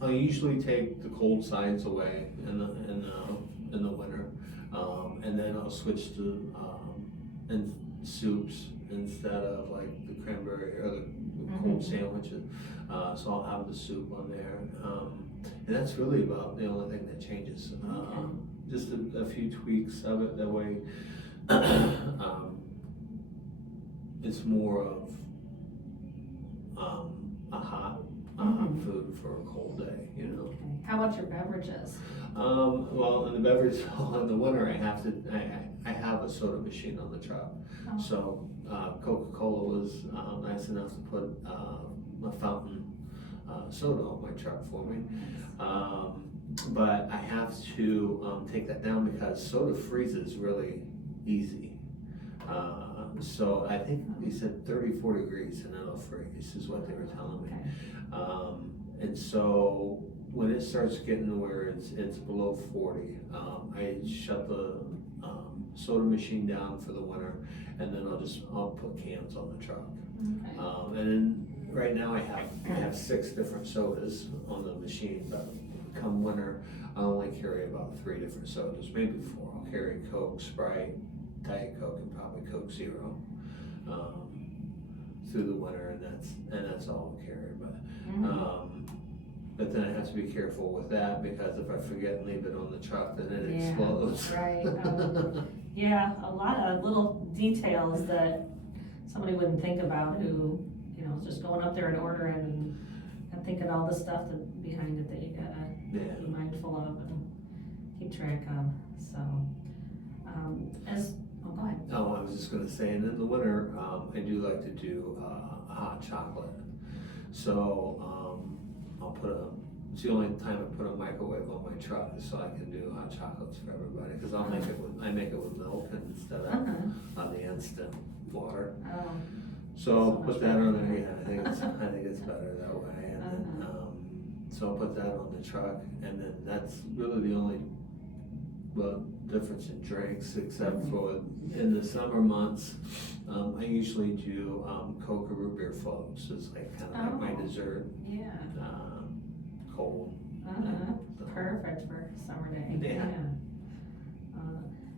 I usually take the cold sides away in the winter, and then I'll switch to soups instead of like the cranberry or the cold sandwiches. So I'll have the soup on there, and that's really about the only thing that changes. Just a few tweaks of it, that way it's more of a hot food for a cold day, Okay. How about your beverages? Well, in the beverage, in the winter, I have a soda machine on the truck. Oh. So Coca-Cola was nice enough to put a fountain soda on my truck for me. But I have to take that down because soda freezes really easy. So I think they said 34 degrees and it'll freeze is what they were telling me. Okay. And so when it starts getting to where it's below 40, I shut the soda machine down for the winter, and then I'll put cans on the truck. Okay. And then right now I have 6 different sodas on the machine, but come winter I only carry about 3 different sodas, maybe 4. I'll carry Coke, Sprite, Diet Coke, and probably Coke Zero through the winter, and that's all I'll carry. But then I have to be careful with that because if I forget and leave it on the truck, then it explodes. Right. Yeah, a lot of little details that somebody wouldn't think about who, just going up there and ordering and thinking all the stuff behind it that you gotta be mindful of and keep track of. So, go ahead. Oh, I was just gonna say, and in the winter, I do like to do hot chocolate. So it's the only time I put a microwave on my truck is so I can do hot chocolates for everybody. Because I make it with milk instead of the instant water. Oh. So put that on there. Yeah, I think it's better that way. And then, so I'll put that on the truck, and then that's really the only difference in drinks, except for in the summer months, I usually do Coke or root beer floats. It's like kind of like my dessert. Yeah. Cold. Perfect for summer day. Yeah.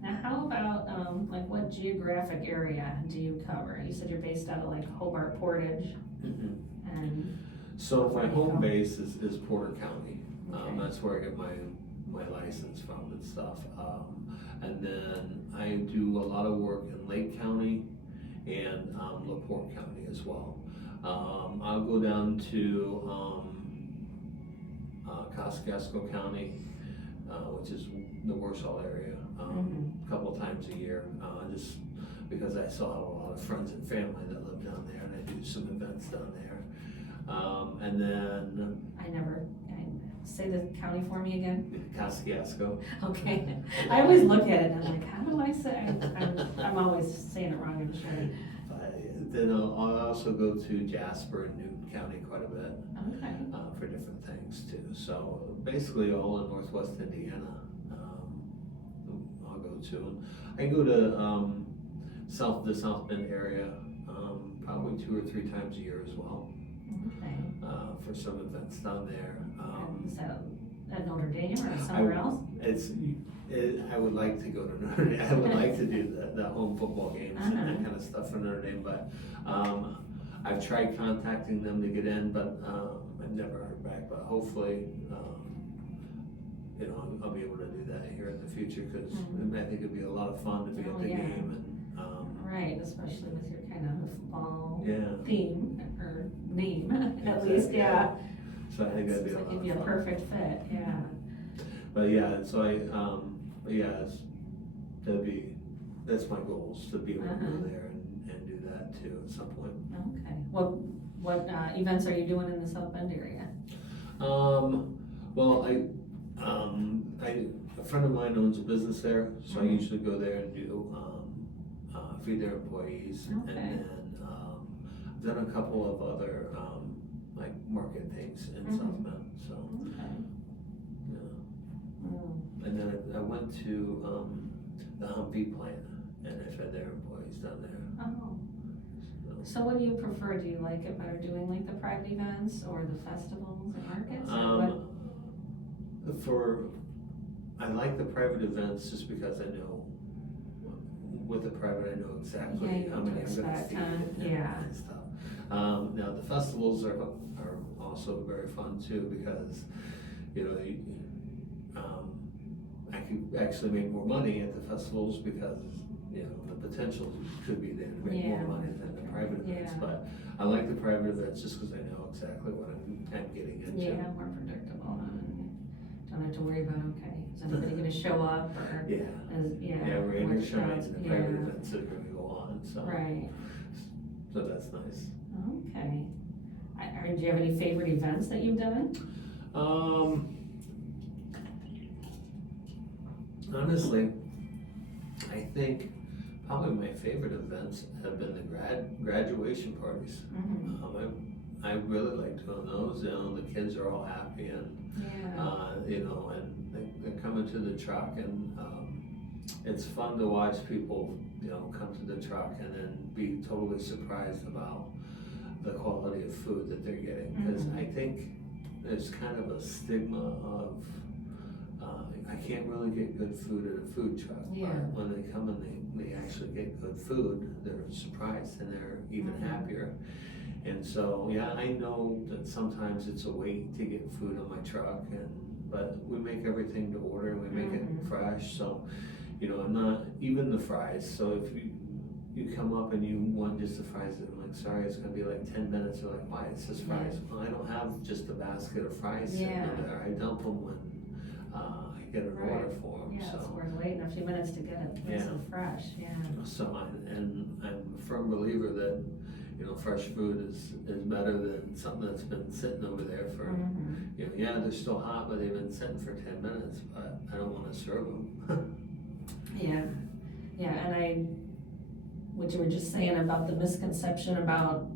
Now, how about what geographic area do you cover? You said you're based out of like Hobart Portage, and so my home base is Porter County. Okay. That's where I get my license from and stuff. And then I do a lot of work in Lake County and LaPorte County as well. I'll go down to Kosciuszko County, which is the Warsaw area, a couple of times a year, just because I still have a lot of friends and family that live down there, and I do some events down there. And then say the county for me again. Kosciuszko. Okay. I always look at it and I'm like, how do I say? I'm always saying it wrong, I'm sure. Then I'll also go to Jasper and Newton County quite a bit. Okay. For different things too. So basically all in Northwest Indiana, I'll go to. I can go to the South Bend area, probably 2 or 3 times a year as well, Okay. for some events down there. Is that at Notre Dame or somewhere else? I would like to go to Notre Dame. I would like to do the home football games and that Uh-huh. kind of stuff for Notre Dame, but I've tried contacting them to get in, but I've never heard back. But hopefully, I'll be able to do that here in the future, because Mhm. I think it'd be a lot of fun to be at the Yeah. game and. Right, especially with your kind of football Yeah. theme or name, at Exactly. least, yeah. So I think that'd be a Seems lot like it'd of be a fun. perfect fit, yeah. But yeah, so that's my goal, is to be able to Uh-huh. go there and do that too at some point. Okay, what events are you doing in the South Bend area? Well, a friend of mine owns a business there, so I Mhm. usually go there and do, feed their employees. Okay. And then, I've done a couple of other, like market things in Mhm. South Bend, so, Okay. yeah. Mm. And then I went to, the Humvee plant, and I fed their employees down there. Oh, So, so what do you prefer? Do you like it better doing like the private events or the festivals and markets, or what? I like the private events just because I know, with the private, I know exactly Yeah, you know how what many to I'm gonna expect, feed huh? and Yeah. and stuff. Now the festivals are also very fun too, because, I could actually make more money at the festivals, because, the potential could be there to make more Yeah. money than the private events. Yeah. But I like the private events just because I know exactly what I'm getting into. Yeah, more predictable, and don't have to worry about, okay, is anybody gonna show up, or Yeah. yeah. Rain what or the shine, crowds- the private yeah. events are gonna go on, so. Right, So that's nice. okay. Do you have any favorite events that you've done? Honestly, I think probably my favorite events have been the graduation parties. Mm-hmm. I really like doing those. The kids are all happy, and Yeah, and they're coming to the truck, and it's fun to watch people, come to the truck and then be totally surprised about the quality of food that they're getting. Because Mhm. I think there's kind of a stigma of, I can't really get good food at a food truck. Yeah. But when they come and they actually get good food, they're surprised and they're even Mhm. happier. And so, yeah, I know that sometimes it's a wait to get food on my truck, but we make everything to order, and we make Mhm. it fresh, so, I'm not, even the fries, so if you come up and you want just the fries, I'm like, sorry, it's gonna be like 10 minutes, you're like, why, it's just fries? Well, I don't have just a basket of fries sitting Yeah. there, I dump them when, I get an order Right. for them, yeah, it's so. worth waiting a few minutes to get it nice Yeah. and fresh, yeah. So, I'm a firm believer that, fresh food is better than something that's been sitting over there for, Mhm. yeah, they're still hot, but they've been sitting for 10 minutes, but I don't wanna serve them. Yeah, and what you were just saying about the misconception about,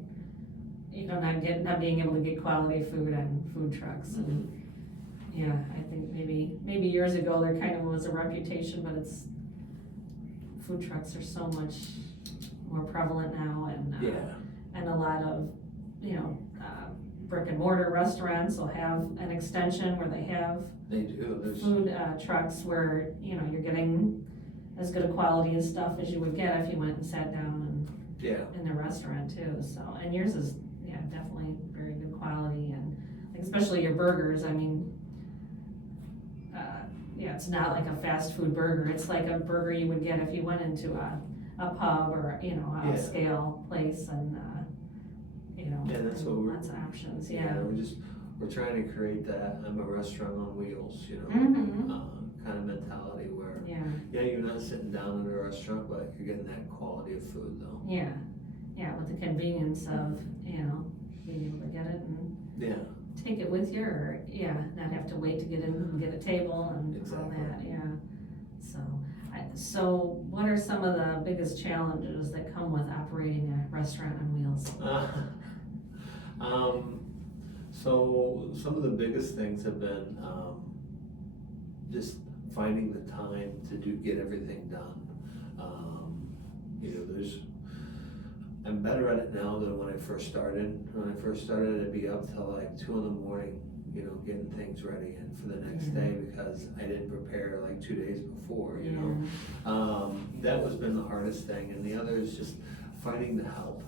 not being able to get quality food on food trucks, and, yeah, I think maybe years ago there kind of was a reputation, but food trucks are so much more prevalent now, and, Yeah, and a lot of, brick and mortar restaurants will have an extension where they have they do, there's, food trucks where, you're getting as good a quality of stuff as you would get if you went and sat down yeah, in the restaurant too, so, and yours is, definitely very good quality, and like, especially your burgers, I mean, it's not like a fast food burger, it's like a burger you would get if you went into a pub or, Yeah. scale place, and, Yeah, that's what we're- lots of options, yeah. we're trying to create that, I'm a restaurant on wheels, Mhm. kind of mentality where, Yeah, you're not sitting down in a restaurant, but you're getting that quality of food though. yeah, with the convenience of, being able to get it and Yeah, take it with you, or, not have to wait to get in and get a table and all Exactly. that, so what are some of the biggest challenges that come with operating a restaurant on wheels? So some of the biggest things have been, just finding the time to get everything done. I'm better at it now than when I first started. When I first started, I'd be up till like 2 in the morning, you know, getting things ready and for the next day because I didn't prepare like 2 days before, you know. That was been the hardest thing, and the other is just finding the help.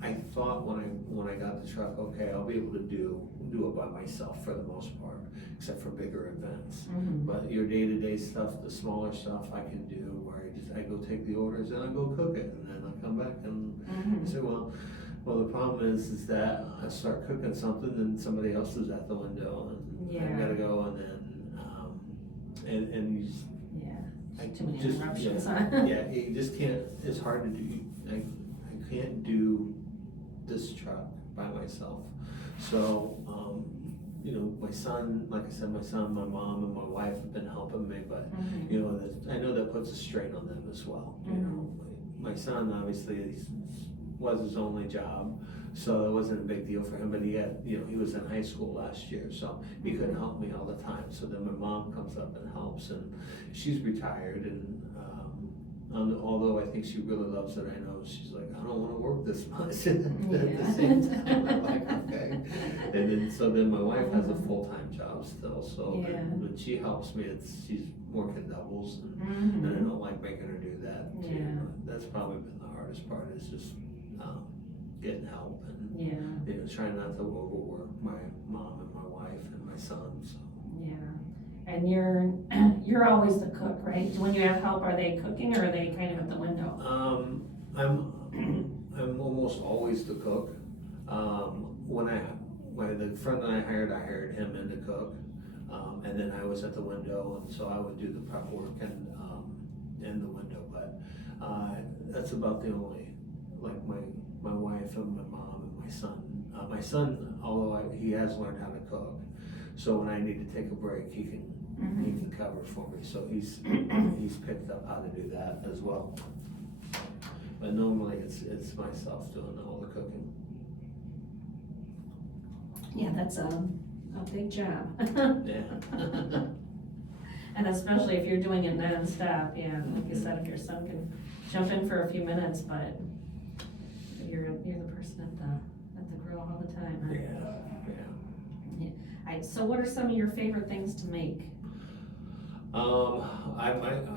I thought when I got the truck, okay, I'll be able to do it by myself for the most part, except for bigger events. But your day-to-day stuff, the smaller stuff, I can do where I go take the orders and I go cook it, and then I come back and I say, well, the problem is that I start cooking something and somebody else is at the window and I gotta go, and then and you just, too many interruptions. You just can't. It's hard to do. I can't do this truck by myself. So, you know, my son, like I said, my son, my mom, and my wife have been helping me, but you know, I know that puts a strain on them as well. You know, my son obviously was his only job, so it wasn't a big deal for him. But he had, you know, he was in high school last year, so he couldn't help me all the time. So then my mom comes up and helps, and she's retired, and although I think she really loves it, I know she's like, I don't want to work this much at the same time. I'm like, okay. And then my wife has a full-time job still, so when she helps me, she's working doubles, and I don't like making her do that too. That's probably been the hardest part, is just getting help and you know, trying not to overwork my mom and my wife and my son. So. And you're always the cook, right? When you have help, are they cooking or are they kind of at the window? I'm almost always the cook. When the friend that I hired him in to cook, and then I was at the window, and so I would do the prep work and in the window. But that's about the only, like my wife and my mom and my son. My son, although he has learned how to cook, so when I need to take a break, he can cover for me. So he's picked up how to do that as well. But normally it's myself doing all the cooking. Yeah, that's a big job. Yeah. And especially if you're doing it non-stop, like you said, if your son can jump in for a few minutes, but you're the person at the grill all the time. Huh? So what are some of your favorite things to make?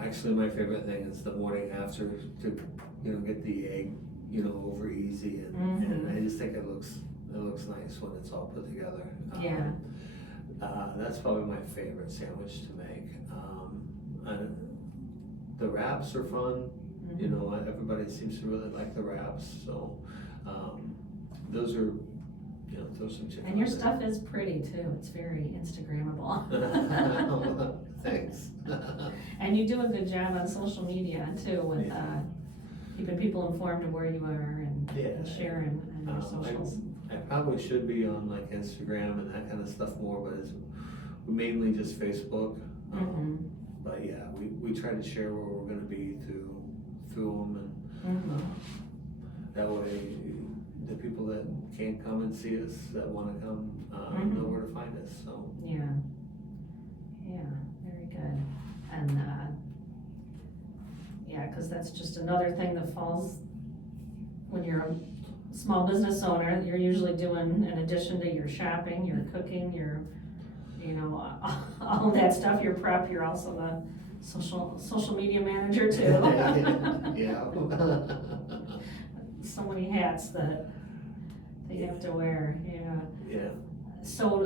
Actually my favorite thing is the morning after, to you know, get the egg, you know, over easy, and I just think it looks nice when it's all put together. That's probably my favorite sandwich to make. The wraps are fun. You know, everybody seems to really like the wraps, so those are, you know, throw some chicken. And your stuff is pretty too. It's very Instagrammable. Thanks. And you do a good job on social media too, with keeping people informed of where you are and sharing on your socials. I probably should be on like Instagram and that kind of stuff more, but it's mainly just Facebook. But yeah, we try to share where we're going to be through them, and that way the people that can't come and see us, that want to come, know where to find us. So very good. And because that's just another thing that falls when you're a small business owner. You're usually doing, in addition to your shopping, your cooking, your, you know, all of that stuff, your prep, you're also the social media manager too. Yeah. So many hats that you have to wear. Yeah. So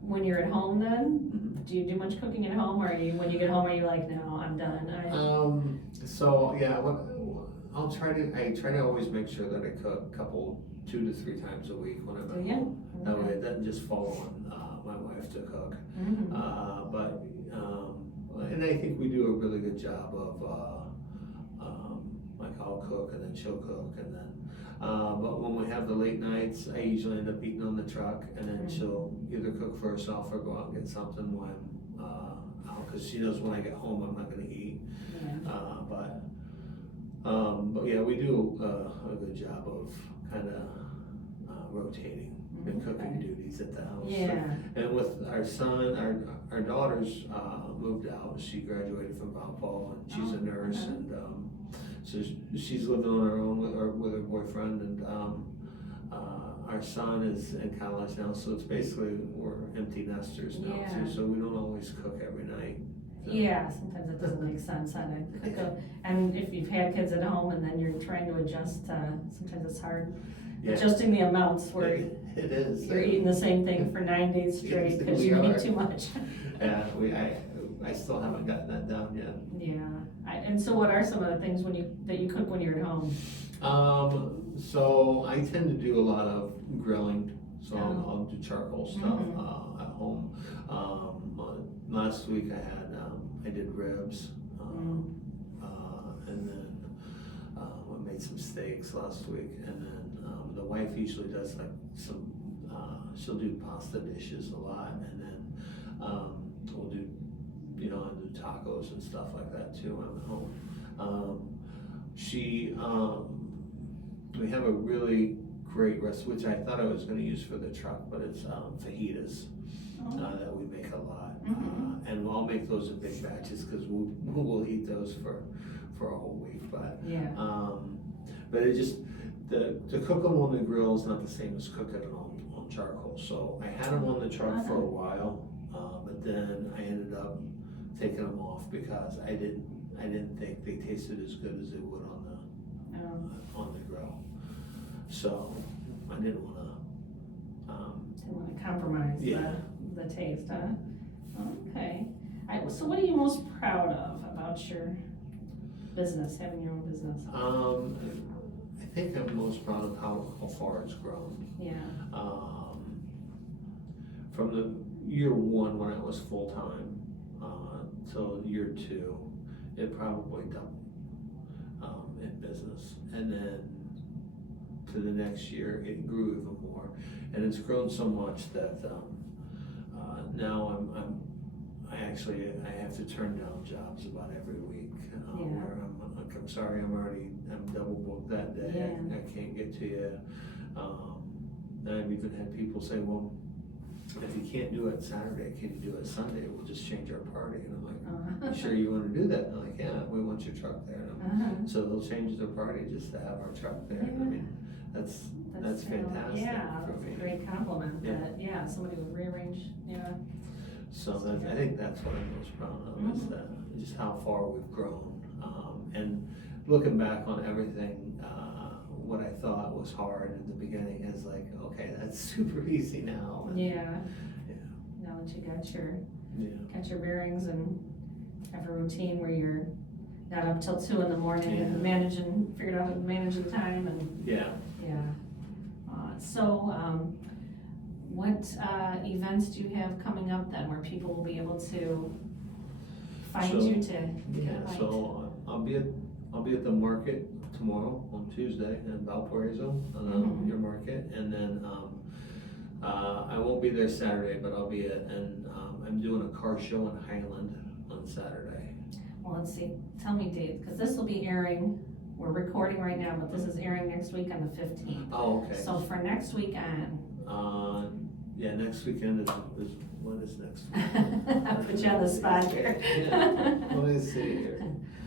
when you're at home then, do you do much cooking at home, or when you get home, are you like, no, I'm done? So yeah, I try to always make sure that I cook 2 to 3 times a week when I'm at home. That way it doesn't just fall on my wife to cook. But and I think we do a really good job of like I'll cook and then she'll cook, and then but when we have the late nights, I usually end up eating on the truck, and then she'll either cook for herself or go out and get something when I'm out, because she knows when I get home I'm not going to eat. But yeah, we do a good job of kind of rotating the cooking duties at the house. And with our son, our daughter's moved out. She graduated from Valpo, and she's a nurse, and So she's living on her own with her boyfriend, and our son is in college now, so it's basically, we're empty nesters now Yeah. too, so we don't always cook every night. So. Yeah, sometimes it doesn't make sense how to cook and if you've had kids at home and then you're trying to adjust, sometimes it's hard. Yeah. Adjusting the amounts where It is. you're eating the same thing for 9 days straight because you eat too much. Yeah, I still haven't gotten that down yet. Yeah, and so what are some of the things that you cook when you're at home? So I tend to do a lot of grilling, so Oh. I'll do charcoal stuff at home. Last week I did ribs, and then I made some steaks last week, and then the wife usually does like some. She'll do pasta dishes a lot, and then we'll do, I'll do tacos and stuff like that too when I'm at home. We have a really great recipe, which I thought I was going to use for the truck, but it's fajitas that we make a lot, and I'll make those in big batches because we'll eat those for a whole week. But but it just to cook them on the grill is not the same as cooking them on charcoal. So I had them on the truck for a while, but then I ended up taking them off because I didn't think they tasted as good as they would on the grill. So I didn't want to compromise the taste, huh? Okay. So what are you most proud of about your business, having your own business? I think I'm most proud of how far it's grown. Yeah. From the year one when I was full time till year two, it probably doubled in business, and then to the next year it grew even more, and it's grown so much that now I have to turn down jobs about every week where I'm sorry, I'm double booked that day. I can't get to you. And I've even had people say, well, if you can't do it Saturday, can you do it Sunday? We'll just change our party. And I'm like, you sure you want to do that? And they're like, yeah, we want your truck there. So they'll change their party just to have our truck there. I mean, that's fantastic for me. That's a great compliment that, somebody would rearrange, So I think that's what I'm most proud of, is that just how far we've grown. And looking back on everything, what I thought was hard in the beginning is like, okay, that's super easy now. And, now that you got your bearings and have a routine where you're not up till 2 a.m. and figured out how to manage the time and what events do you have coming up then where people will be able to find you to so I'll be at the market tomorrow on Tuesday in Valparaiso, your market, and then I won't be there Saturday, but I'll be I'm doing a car show in Highland on Saturday. Well, let's see. Tell me, Dave, because this will be airing. We're recording right now, but this is airing next week on the 15th. Oh, okay. So for next week on. Next weekend is what is next week? I'll put you on the spot here. Let me see here.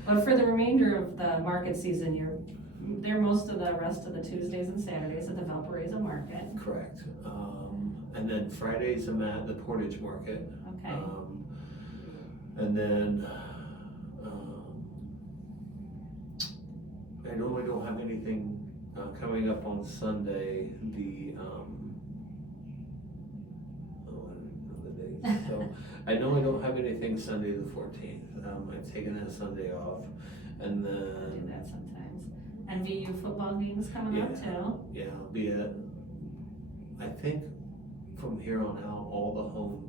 But for the remainder of the market season, you're there most of the rest of the Tuesdays and Saturdays at the Valparaiso Market. Correct. And then Fridays I'm at the Portage Market. Okay. And then I normally don't have anything coming up on Sunday. So I know I don't have anything Sunday the 14th. I've taken that Sunday off, and then I do that sometimes. And VU football games coming up too. Yeah, I'll be at. I think from here on out, all the home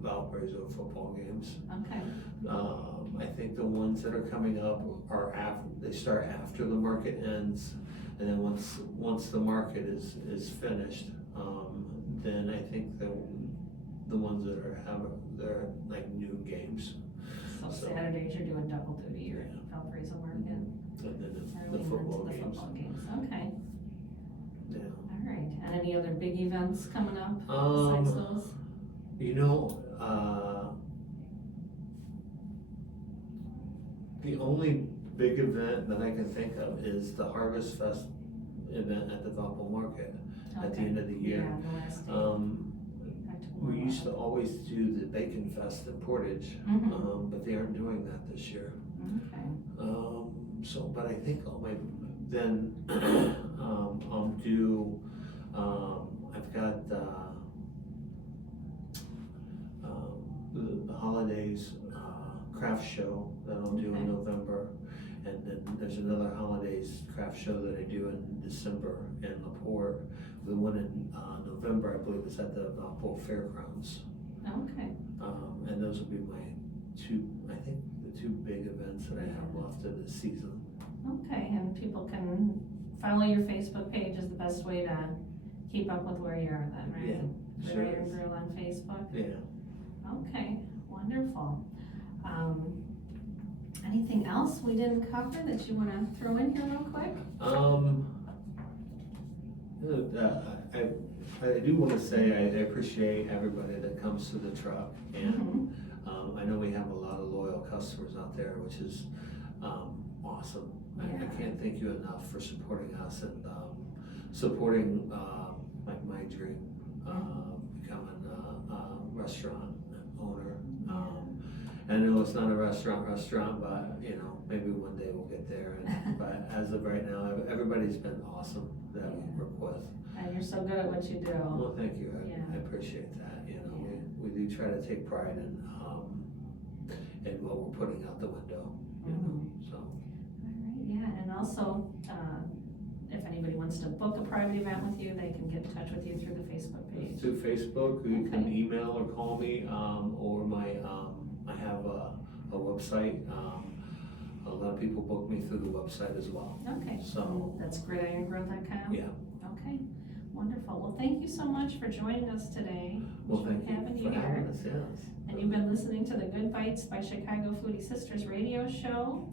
Valparaiso football games. Okay. I think the ones that are coming up are they start after the market ends, and then once the market is finished, then I think the ones that they're like noon games. So Saturdays you're doing double duty. You're at Valparaiso Market. And then the football games. Okay. Yeah. All right. And any other big events coming up besides those? The only big event that I can think of is the Harvest Fest event at the Valpo Market at the Okay. end of the year. Yeah, the last day. October We used to 11th. always do the Bacon Fest in Portage, Mhm. but they aren't doing that this year. Okay. So, but I think then, I'll do, I've got, the holidays, craft show that I'll do Okay. in November. And then there's another holidays craft show that I do in December in LaPorte. The one in, November, I believe, is at the Valpo Fairgrounds. Okay. And those will be my I think the two big events that I have left of this season. Okay, and people can follow your Facebook page is the best way to keep up with where you are then, right? Yeah, sure Gridiron is. Grill on Facebook? Yeah. Okay, wonderful. Anything else we didn't cover that you wanna throw in here real quick? I do wanna say I appreciate everybody that comes to the truck, and, Mhm. I know we have a lot of loyal customers out there, which is, awesome. I Yeah. can't thank you enough for supporting us and, supporting, like my dream, becoming a restaurant owner. I know it's not a restaurant, but, maybe one day we'll get there. But as of right now, everybody's been awesome that we work with. And you're so good at what you do. Well, thank you. Yeah. I appreciate that. We do try to take pride in what we're putting out the window. So. All right, yeah, and also, if anybody wants to book a private event with you, they can get in touch with you through the Facebook page. Through Facebook, you can Okay. email or call me, or I have a website. A lot of people book me through the website as well. Okay, So. that's gridirongrill.com? Yeah. Okay, wonderful. Well, thank you so much for joining us today. Well, Enjoyed thank you having for here. having us, yes. And you've been listening to the Good Bites by Chicago Foodie Sisters radio show.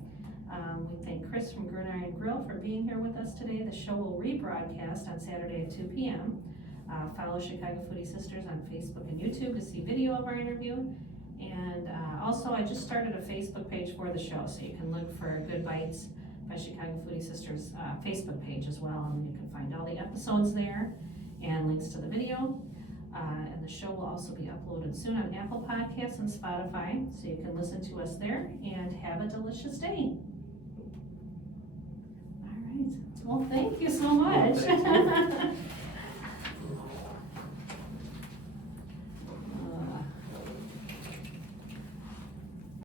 We thank Chris from Gridiron Grill for being here with us today. The show will rebroadcast on Saturday at 2 p.m. Follow Chicago Foodie Sisters on Facebook and YouTube to see video of our interview. And also, I just started a Facebook page for the show, so you can look for Good Bites by Chicago Foodie Sisters Facebook page as well, and you can find all the episodes there and links to the video. And the show will also be uploaded soon on Apple Podcasts and Spotify, so you can listen to us there and have a delicious day. All right. Well, thank you so much. Well, thank you.